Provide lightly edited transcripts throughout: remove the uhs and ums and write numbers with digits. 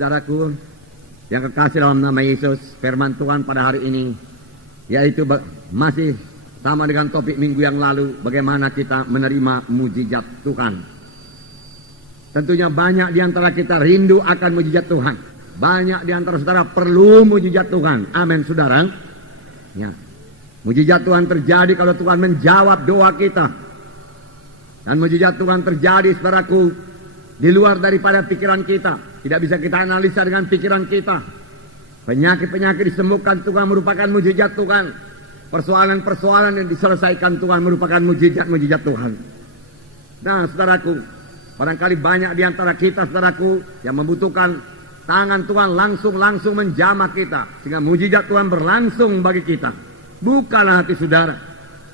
Saudaraku yang kekasih dalam nama Yesus, firman Tuhan pada hari ini yaitu masih sama dengan topik minggu yang lalu, bagaimana kita menerima mujizat Tuhan. Tentunya banyak di antara kita rindu akan mujizat Tuhan. Banyak di antara saudara perlu mujizat Tuhan. Amin, saudara. Ya. Mujizat Tuhan terjadi kalau Tuhan menjawab doa kita. Dan mujizat Tuhan terjadi, saudaraku, di luar daripada pikiran kita. Tidak bisa kita analisa dengan pikiran kita. Penyakit-penyakit disembuhkan Tuhan merupakan mujizat Tuhan. Persoalan-persoalan yang diselesaikan Tuhan merupakan mujizat-mujizat Tuhan. Nah, saudaraku, barangkali banyak di antara kita, saudaraku, yang membutuhkan tangan Tuhan langsung menjamah kita. Sehingga mujizat Tuhan berlangsung bagi kita. Bukanlah hati saudara.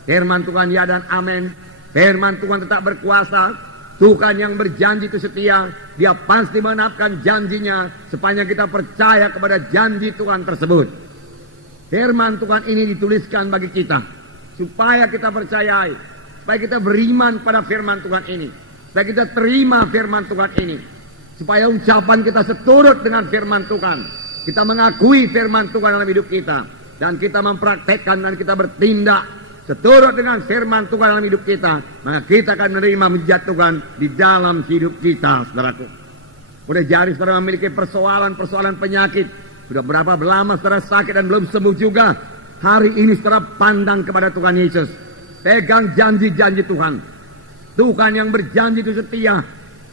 Firman Tuhan ya dan amin. Firman Tuhan tetap berkuasa. Tuhan yang berjanji itu setia. Dia pasti menepati janjinya sepanjang kita percaya kepada janji Tuhan tersebut. Firman Tuhan ini dituliskan bagi kita supaya kita percayai, supaya kita beriman pada firman Tuhan ini, supaya kita terima firman Tuhan ini, supaya ucapan kita seturut dengan firman Tuhan. Kita mengakui firman Tuhan dalam hidup kita dan kita mempraktekkan dan kita bertindak seturut dengan firman Tuhan dalam hidup kita, maka kita akan menerima mujizat Tuhan di dalam hidup kita, saudaraku. Boleh jadi saudara memiliki persoalan penyakit. Sudah berapa lama saudara sakit dan belum sembuh juga. Hari ini saudara pandang kepada Tuhan Yesus. Pegang janji-janji Tuhan. Tuhan yang berjanji itu setia.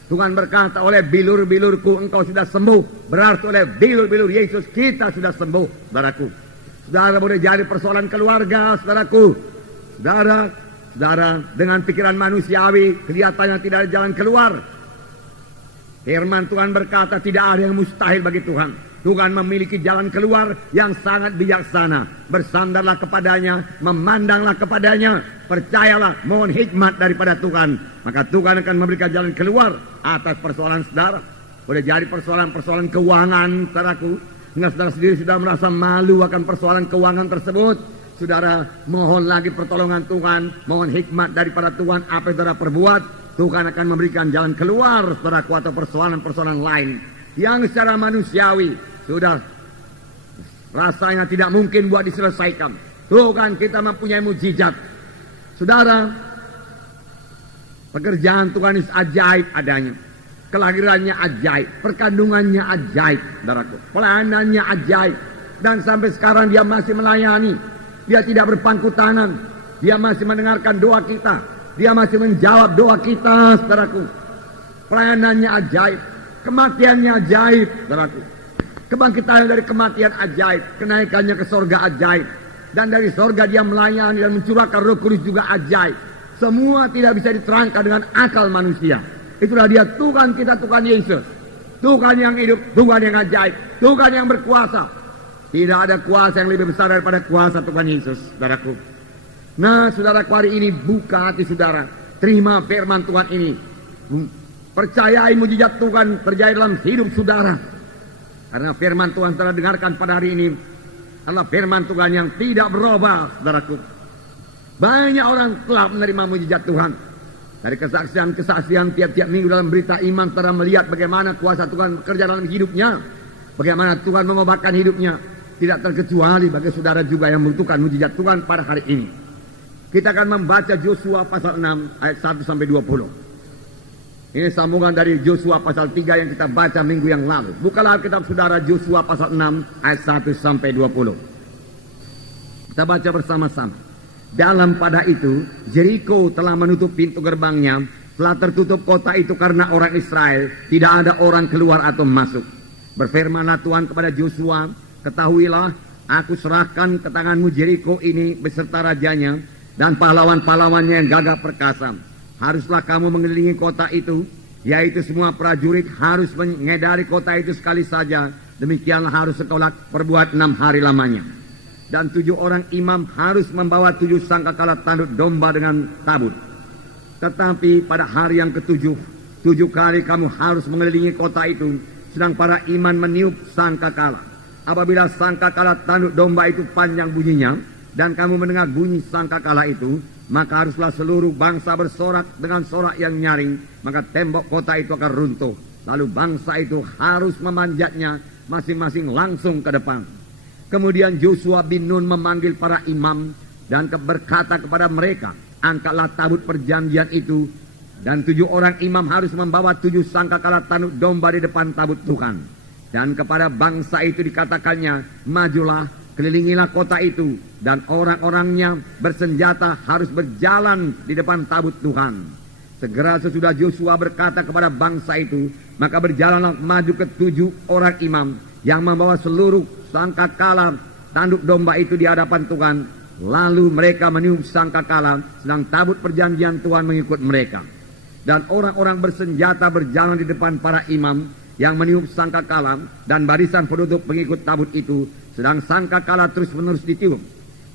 Tuhan berkata, oleh bilur-bilurku engkau sudah sembuh. Berarti oleh bilur-bilur Yesus kita sudah sembuh, saudaraku. Saudara boleh jadi persoalan keluarga, saudaraku. Saudara dengan pikiran manusiawi kelihatannya tidak ada jalan keluar. Firman Tuhan berkata tidak ada yang mustahil bagi Tuhan. Tuhan memiliki jalan keluar yang sangat bijaksana. Bersandarlah kepadanya, memandanglah kepadanya, percayalah, mohon hikmat daripada Tuhan. Maka Tuhan akan memberikan jalan keluar atas persoalan saudara. Boleh jadi persoalan-persoalan keuangan, saudaraku. Hingga saudara sendiri sudah merasa malu akan persoalan keuangan tersebut. Saudara mohon lagi pertolongan Tuhan, mohon hikmat daripada Tuhan. Apa yang saudara perbuat, Tuhan akan memberikan jalan keluar, saudaraku, atau persoalan-persoalan lain yang secara manusiawi sudah rasanya tidak mungkin buat diselesaikan. Tuhan kita mempunyai mujizat. Saudara, pekerjaan Tuhan ini ajaib adanya. Kelahirannya ajaib, perkandungannya ajaib, saudaraku. Pelayanannya ajaib. Dan sampai sekarang dia masih melayani. Dia tidak berpangku tangan. Dia masih mendengarkan doa kita. Dia masih menjawab doa kita, saudaraku. Pelayanannya ajaib. Kematiannya ajaib, saudaraku. Kebangkitan dari kematian ajaib. Kenaikannya ke sorga ajaib. Dan dari sorga dia melayani dan mencurahkan Roh Kudus juga ajaib. Semua tidak bisa diterangkan dengan akal manusia. Itulah dia Tuhan kita, Tuhan Yesus. Tuhan yang hidup, Tuhan yang ajaib, Tuhan yang berkuasa. Tidak ada kuasa yang lebih besar daripada kuasa Tuhan Yesus, saudaraku. Nah, saudaraku, hari ini buka hati saudara. Terima firman Tuhan ini. Percayai mujizat Tuhan terjadi dalam hidup saudara. Karena firman Tuhan saudara dengarkan pada hari ini adalah firman Tuhan yang tidak berubah, saudaraku. Banyak orang telah menerima mujizat Tuhan. Dari kesaksian-kesaksian tiap-tiap minggu dalam berita iman, saudara melihat bagaimana kuasa Tuhan bekerja dalam hidupnya. Bagaimana Tuhan mengobatkan hidupnya. Tidak terkecuali bagi saudara juga yang membutuhkan mujizat Tuhan pada hari ini. Kita akan membaca Yosua pasal 6 ayat 1 sampai 20. Ini sambungan dari Yosua pasal 3 yang kita baca minggu yang lalu. Bukalah kitab saudara Yosua pasal 6 ayat 1 sampai 20. Kita baca bersama-sama. Dalam pada itu, Jericho telah menutup pintu gerbangnya, telah tertutup kota itu karena orang Israel, tidak ada orang keluar atau masuk. Berfirmanlah Tuhan kepada Yosua, ketahuilah, aku serahkan ke tanganmu Jericho ini beserta rajanya dan pahlawan-pahlawannya yang gagah perkasa. Haruslah kamu mengelilingi kota itu, yaitu semua prajurit harus mengedari kota itu sekali saja. Demikianlah harus engkau perbuat 6 hari lamanya. Dan 7 orang imam harus membawa 7 sangkakala tanduk domba dengan tabut. Tetapi pada hari yang ke-7, 7 kali kamu harus mengelilingi kota itu, sedang para imam meniup sangkakala. Apabila sangkakala tanduk domba itu panjang bunyinya, dan kamu mendengar bunyi sangkakala itu, maka haruslah seluruh bangsa bersorak dengan sorak yang nyaring, maka tembok kota itu akan runtuh. Lalu bangsa itu harus memanjatnya masing-masing langsung ke depan. Kemudian Yosua bin Nun memanggil para imam dan berkata kepada mereka, angkatlah tabut perjanjian itu, dan 7 orang imam harus membawa 7 sangkakala tanduk domba di depan tabut Tuhan. Dan kepada bangsa itu dikatakannya, majulah, kelilingilah kota itu, dan orang-orangnya bersenjata harus berjalan di depan tabut Tuhan. Segera sesudah Yosua berkata kepada bangsa itu, maka berjalanlah maju ke 7 orang imam yang membawa seluruh sangkakala tanduk domba itu di hadapan Tuhan. Lalu mereka meniup sangkakala, sedang tabut perjanjian Tuhan mengikut mereka. Dan orang-orang bersenjata berjalan di depan para imam yang meniup sangkakala, dan barisan penutup pengikut tabut itu, sedang sangkakala terus-menerus ditiup.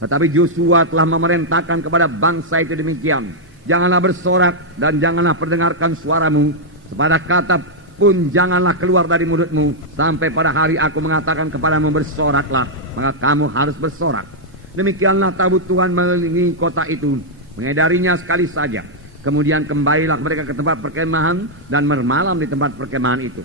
Tetapi Yosua telah memerintahkan kepada bangsa itu demikian, janganlah bersorak dan janganlah perdengarkan suaramu, sepada kata pun janganlah keluar dari mulutmu, sampai pada hari aku mengatakan kepadamu bersoraklah, maka kamu harus bersorak. Demikianlah tabut Tuhan mengelilingi kota itu, mengedarinya sekali saja. Kemudian kembalilah mereka ke tempat perkemahan dan bermalam di tempat perkemahan itu.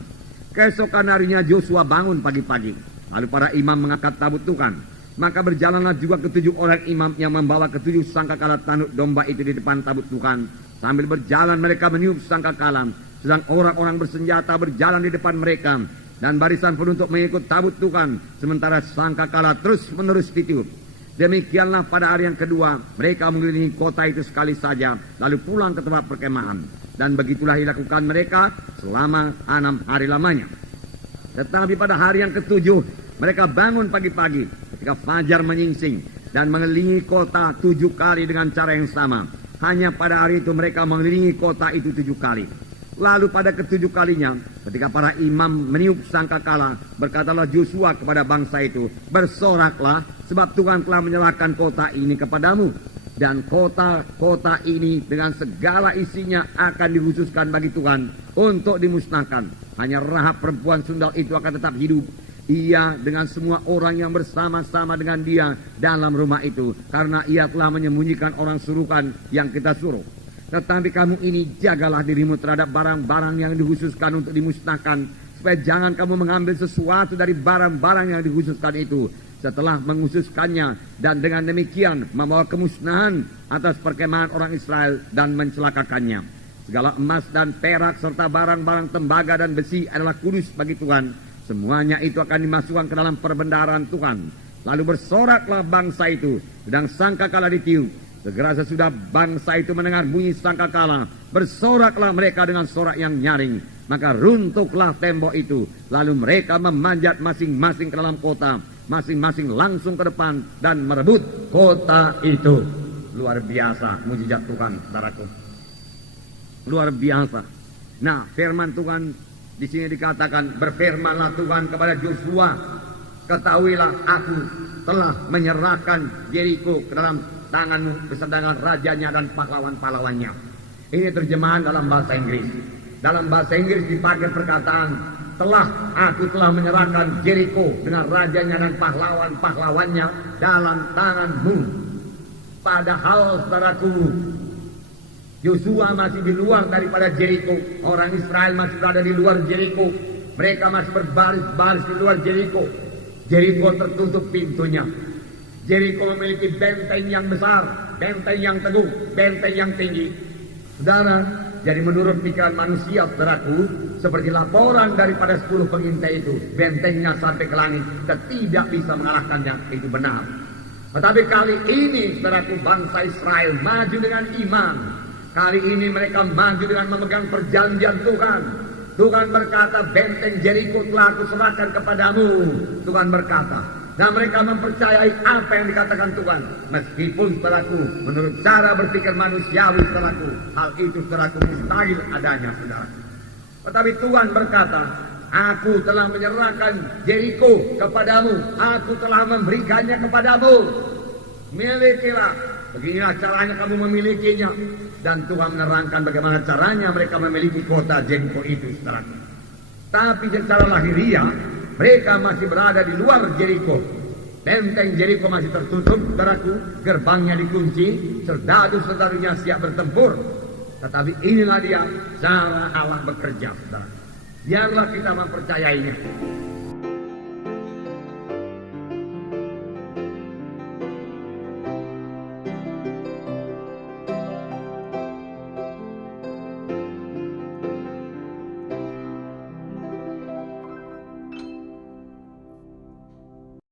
Keesokan harinya Yosua bangun pagi-pagi, lalu para imam mengangkat tabut Tuhan. Maka berjalanlah juga ke 7 orang imam yang membawa ke 7 sangkakala tanduk domba itu di depan tabut Tuhan. Sambil berjalan mereka meniup sangkakala, sedang orang-orang bersenjata berjalan di depan mereka, dan barisan penutup mengikut tabut Tuhan, sementara sangkakala terus-menerus ditiup. Demikianlah pada hari yang kedua mereka mengelilingi kota itu sekali saja, lalu pulang ke tempat perkemahan. Dan begitulah dilakukan mereka selama 6 hari lamanya. Tetapi pada hari yang ke-7 mereka bangun pagi-pagi ketika fajar menyingsing dan mengelilingi kota 7 kali dengan cara yang sama. Hanya pada hari itu mereka mengelilingi kota itu 7 kali. Lalu pada ke-7 kalinya, ketika para imam meniup sangkakala, berkatalah Yosua kepada bangsa itu, bersoraklah, sebab Tuhan telah menyerahkan kota ini kepadamu. Dan kota ini dengan segala isinya akan dikhususkan bagi Tuhan untuk dimusnahkan. Hanya Rahab perempuan sundal itu akan tetap hidup, ia dengan semua orang yang bersama-sama dengan dia dalam rumah itu, karena ia telah menyembunyikan orang suruhan yang kita suruh. Tetapi kamu ini jagalah dirimu terhadap barang-barang yang dikhususkan untuk dimusnahkan, supaya jangan kamu mengambil sesuatu dari barang-barang yang dikhususkan itu setelah mengkhususkannya, dan dengan demikian membawa kemusnahan atas perkemahan orang Israel dan mencelakakannya. Segala emas dan perak serta barang-barang tembaga dan besi adalah kudus bagi Tuhan. Semuanya itu akan dimasukkan ke dalam perbendaharaan Tuhan. Lalu bersoraklah bangsa itu, sedang sangkakala ditiup. Segera sesudah bangsa itu mendengar bunyi sangkakala, bersoraklah mereka dengan sorak yang nyaring. Maka runtuhlah tembok itu, lalu mereka memanjat masing-masing ke dalam kota, masing-masing langsung ke depan dan merebut kota itu. Luar biasa mujizat Tuhan, saudaraku. Luar biasa. Nah, firman Tuhan di sini dikatakan, berfirmanlah Tuhan kepada Yosua, ketahuilah aku telah menyerahkan Yeriko ke dalam tanganmu beserta dengan rajanya dan pahlawan-pahlawannya. Ini terjemahan dalam bahasa Inggris. Dalam bahasa Inggris dipakai perkataan, aku telah menyerahkan Yeriko dengan rajanya dan pahlawan-pahlawannya dalam tanganmu. Padahal saudaraku, Yosua masih di luar daripada Yeriko. Orang Israel masih berada di luar Yeriko. Mereka masih berbaris-baris di luar Yeriko. Yeriko tertutup pintunya. Yeriko memiliki benteng yang besar, benteng yang teguh, benteng yang tinggi. Saudara, jadi menurut pikiran manusia, saudaraku, seperti laporan daripada 10 pengintai itu, bentengnya sampai ke langit, kita tidak bisa mengalahkannya. Itu benar. Tetapi kali ini, saudaraku, bangsa Israel maju dengan iman. Kali ini mereka maju dengan memegang perjanjian Tuhan. Tuhan berkata, benteng Yeriko telah aku serahkan kepadamu. Tuhan berkata, dan mereka mempercayai apa yang dikatakan Tuhan. Meskipun saudaraku, menurut cara berpikir manusiawi saudaraku, hal itu saudaraku mustahil adanya saudaraku. Tetapi Tuhan berkata, aku telah menyerahkan Yeriko kepadamu. Aku telah memberikannya kepadamu. Milikilah. Beginilah caranya kamu memilikinya. Dan Tuhan menerangkan bagaimana caranya mereka memiliki kota Yeriko itu saudaraku. Tapi secara lahiriah, mereka masih berada di luar Yeriko. Benteng Yeriko masih tertutup, saudaraku. Gerbangnya dikunci, serdadu-serdadunya siap bertempur. Tetapi inilah dia cara Allah bekerja, saudara. Biarlah kita mempercayainya.